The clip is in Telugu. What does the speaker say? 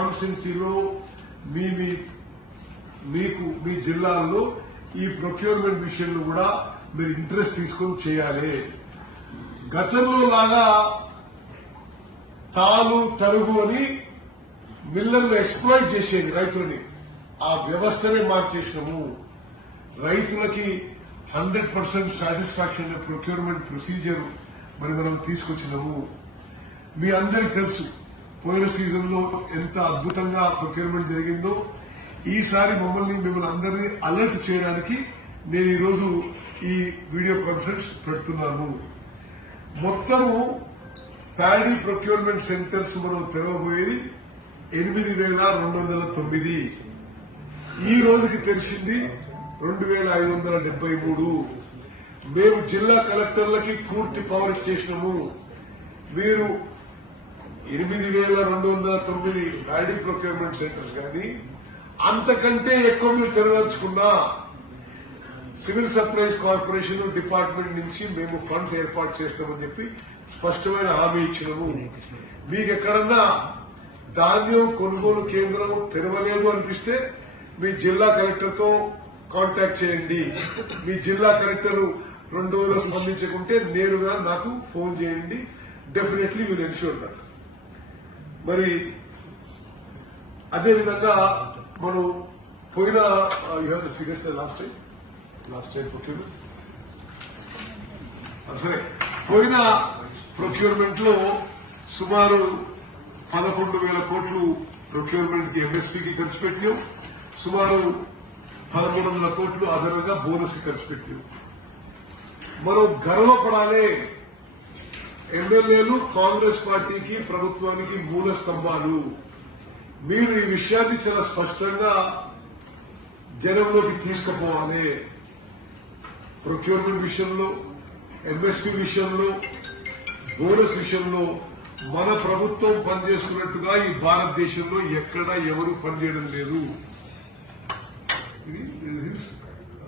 కాన్స్టిట్యున్సీలో మీకు మీ జిల్లాల్లో ఈ ప్రొక్యూర్మెంట్ విషయంలో కూడా మీరు ఇంట్రెస్ట్ తీసుకొని చేయాలి. గతంలో లాగా తాలు తరుగు అని మిల్లర్లు ఎక్స్ప్లాయిట్ చేసేది రైతులని. ఆ వ్యవస్థనే మార్చేసినాము. రైతులకి 100% సాటిస్ఫాక్షన్ ప్రొక్యూర్మెంట్ ప్రొసీజర్ మనం తీసుకొచ్చినాము. మీ అందరికీ తెలుసు పోయిన సీజన్ లో ఎంత అద్భుతంగా ప్రొక్యూర్మెంట్ జరిగిందో. ఈసారి మిమ్మల్ని అందరినీ అలర్ట్ చేయడానికి నేను ఈరోజు ఈ వీడియో కాన్ఫరెన్స్ పెడుతున్నాను. మొత్తము ప్యాడీ ప్రొక్యూర్మెంట్ సెంటర్స్ మనం తెరవబోయేది 8,209. ఈ రోజుకి తెరిచింది 2,573. మేము జిల్లా కలెక్టర్లకి పూర్తి పవర్ ఇచ్చేసినాము. మీరు 8,209 ప్యాడీ ప్రొక్యూర్మెంట్ సెంటర్స్ కానీ అంతకంటే ఎక్కువ మీరు తెరవచ్చుకున్నా సివిల్ సప్లైస్ కార్పొరేషన్ డిపార్ట్మెంట్ నుంచి మేము ఫండ్స్ ఏర్పాటు చేస్తామని చెప్పి స్పష్టమైన హామీ ఇచ్చినాము. మీకు ఎక్కడన్నా ధాన్యం కొనుగోలు కేంద్రం తెరవలేదు అనిపిస్తే మీ జిల్లా కలెక్టర్ తో కాంటాక్ట్ చేయండి. మీ జిల్లా కలెక్టర్ 2 రోజులు స్పందించకుంటే నేరుగా నాకు ఫోన్ చేయండి. Definitely will ensure that. మరి అదేవిధంగా మనం పోయిన ఫిగర్స్ లాస్ట్ టైం ప్రొక్యూర్మెంట్ సరే పోయిన ప్రొక్యూర్మెంట్ లో సుమారు 11,000 కోట్లు ప్రొక్యూర్మెంట్ కి ఎంఎస్పీకి ఖర్చు పెట్టాం. సుమారు 1,300 కోట్లు అదనంగా బోనస్ కి ఖర్చు పెట్టాం. మనం గర్వపడాలి. ఎమ్మెల్యేలు కాంగ్రెస్ పార్టీకి ప్రభుత్వానికి మూల స్తంభాలు. మీరు ఈ విషయాన్ని చాలా స్పష్టంగా జనంలోకి తీసుకుపోవాలి. ప్రొక్యూర్మెంట్ విషయంలో, ఎంఎస్పీ విషయంలో, బోనస్ విషయంలో మన ప్రభుత్వం పనిచేస్తున్నట్టుగా ఈ భారతదేశంలో ఎక్కడ ఎవరు పనిచేయడం లేదు. ఇది